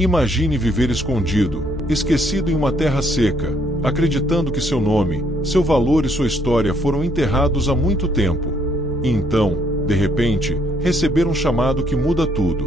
Imagine viver escondido, esquecido em uma terra seca, acreditando que seu nome, seu valor e sua história foram enterrados há muito tempo. E então, de repente, receber um chamado que muda tudo.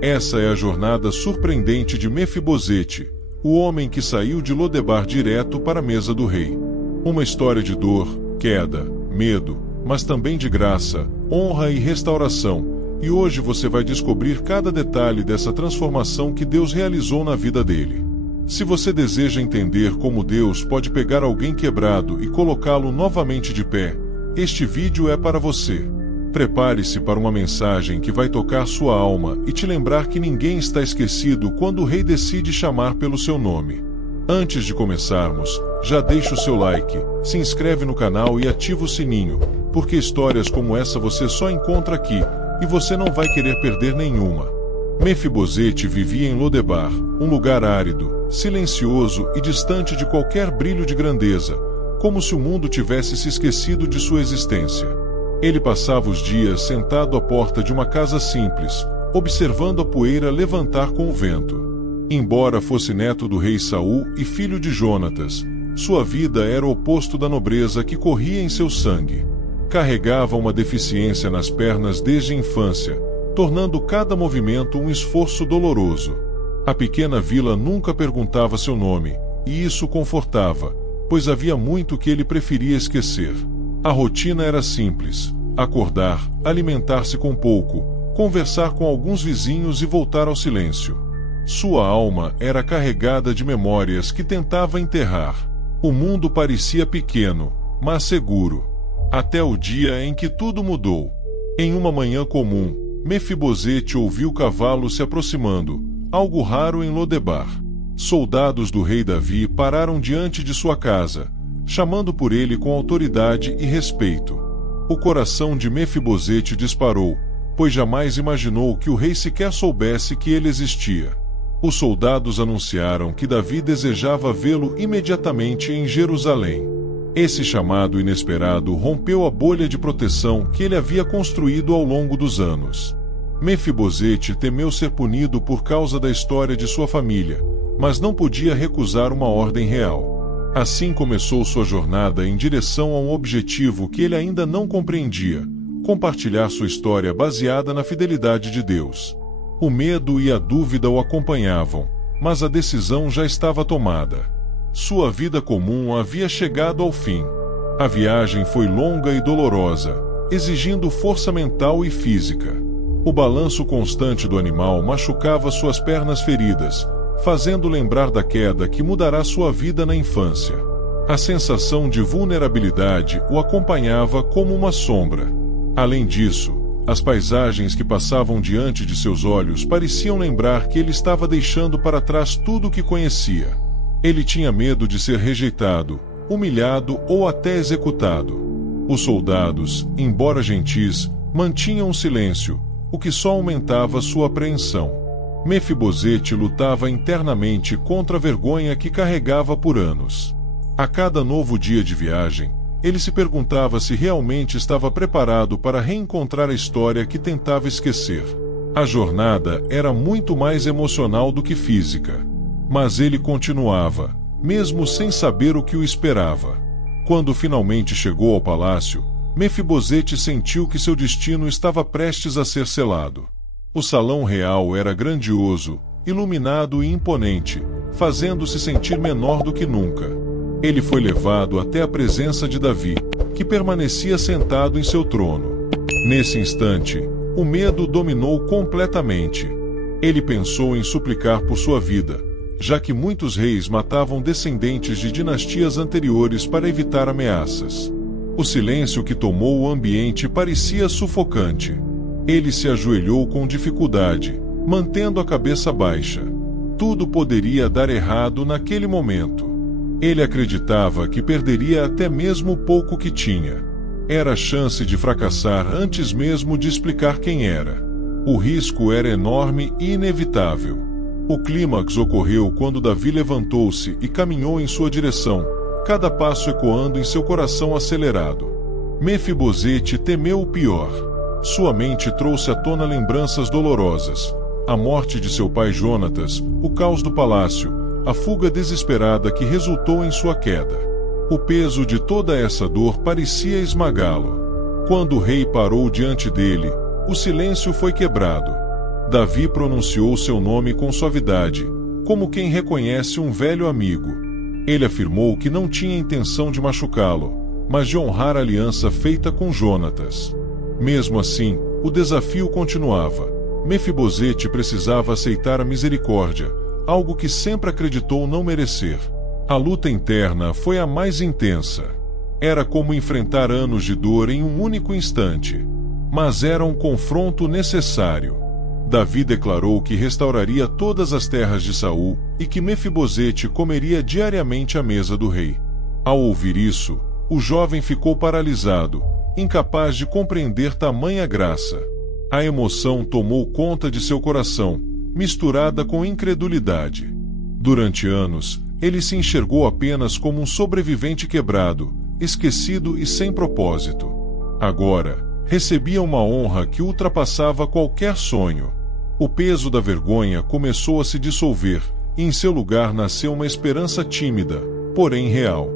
Essa é a jornada surpreendente de Mefibosete, o homem que saiu de Lodebar direto para a mesa do rei. Uma história de dor, queda, medo, mas também de graça, honra e restauração. E hoje você vai descobrir cada detalhe dessa transformação que Deus realizou na vida dele. Se você deseja entender como Deus pode pegar alguém quebrado e colocá-lo novamente de pé, este vídeo é para você. Prepare-se para uma mensagem que vai tocar sua alma e te lembrar que ninguém está esquecido quando o rei decide chamar pelo seu nome. Antes de começarmos, já deixa o seu like, se inscreve no canal e ativa o sininho, porque histórias como essa você só encontra aqui, e você não vai querer perder nenhuma. Mefibosete vivia em Lodebar, um lugar árido, silencioso e distante de qualquer brilho de grandeza, como se o mundo tivesse se esquecido de sua existência. Ele passava os dias sentado à porta de uma casa simples, observando a poeira levantar com o vento. Embora fosse neto do rei Saul e filho de Jonatas, sua vida era o oposto da nobreza que corria em seu sangue. Carregava uma deficiência nas pernas desde a infância, tornando cada movimento um esforço doloroso. A pequena vila nunca perguntava seu nome, e isso o confortava, pois havia muito que ele preferia esquecer. A rotina era simples: acordar, alimentar-se com pouco, conversar com alguns vizinhos e voltar ao silêncio. Sua alma era carregada de memórias que tentava enterrar. O mundo parecia pequeno, mas seguro. Até o dia em que tudo mudou. Em uma manhã comum, Mefibosete ouviu cavalos se aproximando, algo raro em Lodebar. Soldados do rei Davi pararam diante de sua casa, chamando por ele com autoridade e respeito. O coração de Mefibosete disparou, pois jamais imaginou que o rei sequer soubesse que ele existia. Os soldados anunciaram que Davi desejava vê-lo imediatamente em Jerusalém. Esse chamado inesperado rompeu a bolha de proteção que ele havia construído ao longo dos anos. Mefibosete temeu ser punido por causa da história de sua família, mas não podia recusar uma ordem real. Assim começou sua jornada em direção a um objetivo que ele ainda não compreendia: compartilhar sua história baseada na fidelidade de Deus. O medo e a dúvida o acompanhavam, mas a decisão já estava tomada. Sua vida comum havia chegado ao fim. A viagem foi longa e dolorosa, exigindo força mental e física. O balanço constante do animal machucava suas pernas feridas, fazendo lembrar da queda que mudará sua vida na infância. A sensação de vulnerabilidade o acompanhava como uma sombra. Além disso, as paisagens que passavam diante de seus olhos pareciam lembrar que ele estava deixando para trás tudo o que conhecia. Ele tinha medo de ser rejeitado, humilhado ou até executado. Os soldados, embora gentis, mantinham um silêncio, o que só aumentava sua apreensão. Mefibosete lutava internamente contra a vergonha que carregava por anos. A cada novo dia de viagem, ele se perguntava se realmente estava preparado para reencontrar a história que tentava esquecer. A jornada era muito mais emocional do que física. Mas ele continuava, mesmo sem saber o que o esperava. Quando finalmente chegou ao palácio, Mefibosete sentiu que seu destino estava prestes a ser selado. O salão real era grandioso, iluminado e imponente, fazendo-se sentir menor do que nunca. Ele foi levado até a presença de Davi, que permanecia sentado em seu trono. Nesse instante, o medo dominou completamente. Ele pensou em suplicar por sua vida, já que muitos reis matavam descendentes de dinastias anteriores para evitar ameaças. O silêncio que tomou o ambiente parecia sufocante. Ele se ajoelhou com dificuldade, mantendo a cabeça baixa. Tudo poderia dar errado naquele momento. Ele acreditava que perderia até mesmo o pouco que tinha. Era a chance de fracassar antes mesmo de explicar quem era. O risco era enorme e inevitável. O clímax ocorreu quando Davi levantou-se e caminhou em sua direção, cada passo ecoando em seu coração acelerado. Mefibosete temeu o pior. Sua mente trouxe à tona lembranças dolorosas, A morte de seu pai Jonatas, o caos do palácio, a fuga desesperada que resultou em sua queda. O peso de toda essa dor parecia esmagá-lo. Quando o rei parou diante dele, o silêncio foi quebrado. Davi pronunciou seu nome com suavidade, como quem reconhece um velho amigo. Ele afirmou que não tinha intenção de machucá-lo, mas de honrar a aliança feita com Jonatas. Mesmo assim, o desafio continuava. Mefibosete precisava aceitar a misericórdia, algo que sempre acreditou não merecer. A luta interna foi a mais intensa. Era como enfrentar anos de dor em um único instante. Mas era um confronto necessário. Davi declarou que restauraria todas as terras de Saul e que Mefibosete comeria diariamente à mesa do rei. Ao ouvir isso, o jovem ficou paralisado, incapaz de compreender tamanha graça. A emoção tomou conta de seu coração, misturada com incredulidade. Durante anos, ele se enxergou apenas como um sobrevivente quebrado, esquecido e sem propósito. Agora, recebia uma honra que ultrapassava qualquer sonho. O peso da vergonha começou a se dissolver, e em seu lugar nasceu uma esperança tímida, porém real.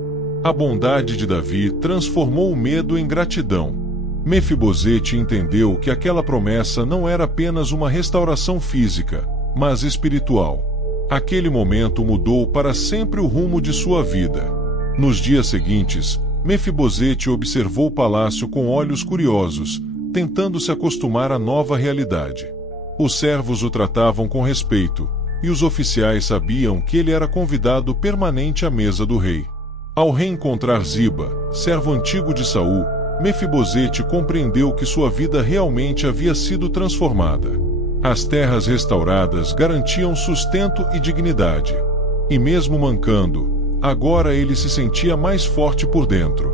A bondade de Davi transformou o medo em gratidão. Mefibosete entendeu que aquela promessa não era apenas uma restauração física, mas espiritual. Aquele momento mudou para sempre o rumo de sua vida. Nos dias seguintes, Mefibosete observou o palácio com olhos curiosos, tentando se acostumar à nova realidade. Os servos o tratavam com respeito, e os oficiais sabiam que ele era convidado permanente à mesa do rei. Ao reencontrar Ziba, servo antigo de Saul, Mefibosete compreendeu que sua vida realmente havia sido transformada. As terras restauradas garantiam sustento e dignidade. E mesmo mancando, agora ele se sentia mais forte por dentro.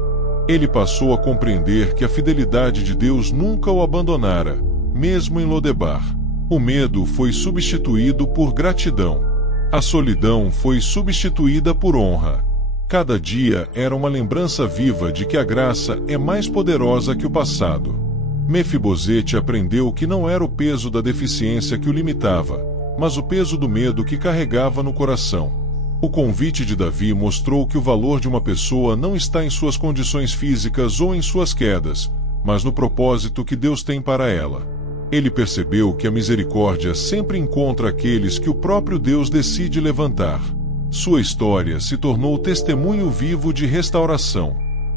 Ele passou a compreender que a fidelidade de Deus nunca o abandonara, mesmo em Lodebar. O medo foi substituído por gratidão. A solidão foi substituída por honra. Cada dia era uma lembrança viva de que a graça é mais poderosa que o passado. Mefibosete aprendeu que não era o peso da deficiência que o limitava, mas o peso do medo que carregava no coração. O convite de Davi mostrou que o valor de uma pessoa não está em suas condições físicas ou em suas quedas, mas no propósito que Deus tem para ela. Ele percebeu que a misericórdia sempre encontra aqueles que o próprio Deus decide levantar. Sua história se tornou testemunho vivo de restauração.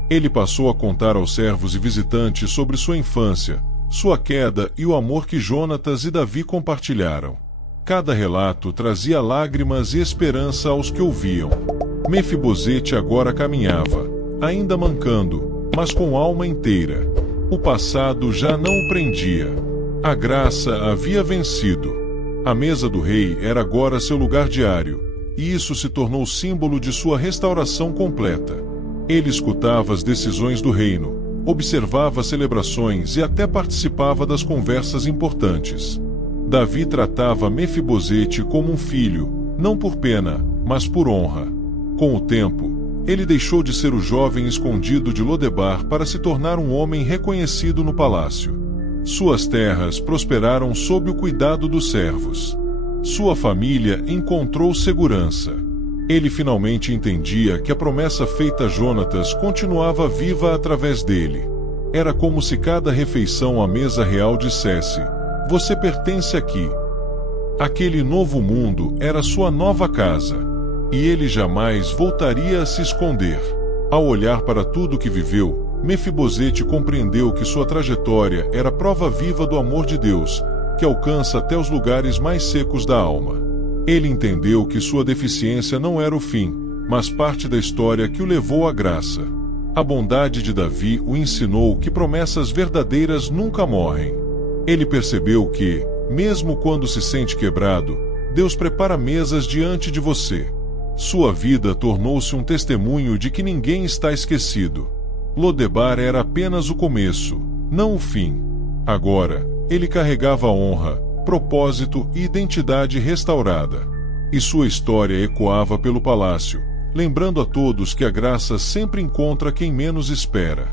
Ele passou a contar aos servos e visitantes sobre sua infância, sua queda e o amor que Jonatas e Davi compartilharam. Cada relato trazia lágrimas e esperança aos que ouviam. Mefibosete agora caminhava, ainda mancando, mas com alma inteira. O passado já não o prendia. A graça havia vencido. A mesa do rei era agora seu lugar diário, e isso se tornou símbolo de sua restauração completa. Ele escutava as decisões do reino, observava as celebrações e até participava das conversas importantes. Davi tratava Mefibosete como um filho, não por pena, mas por honra. Com o tempo, ele deixou de ser o jovem escondido de Lodebar para se tornar um homem reconhecido no palácio. Suas terras prosperaram sob o cuidado dos servos. Sua família encontrou segurança. Ele finalmente entendia que a promessa feita a Jonatas continuava viva através dele. Era como se cada refeição à mesa real dissesse: "Você pertence aqui." Aquele novo mundo era sua nova casa, e ele jamais voltaria a se esconder. Ao olhar para tudo que viveu, Mefibosete compreendeu que sua trajetória era prova viva do amor de Deus, que alcança até os lugares mais secos da alma. Ele entendeu que sua deficiência não era o fim, mas parte da história que o levou à graça. A bondade de Davi o ensinou que promessas verdadeiras nunca morrem. Ele percebeu que, mesmo quando se sente quebrado, Deus prepara mesas diante de você. Sua vida tornou-se um testemunho de que ninguém está esquecido. Lodebar era apenas o começo, não o fim. Agora, ele carregava honra, propósito e identidade restaurada. E sua história ecoava pelo palácio, lembrando a todos que a graça sempre encontra quem menos espera.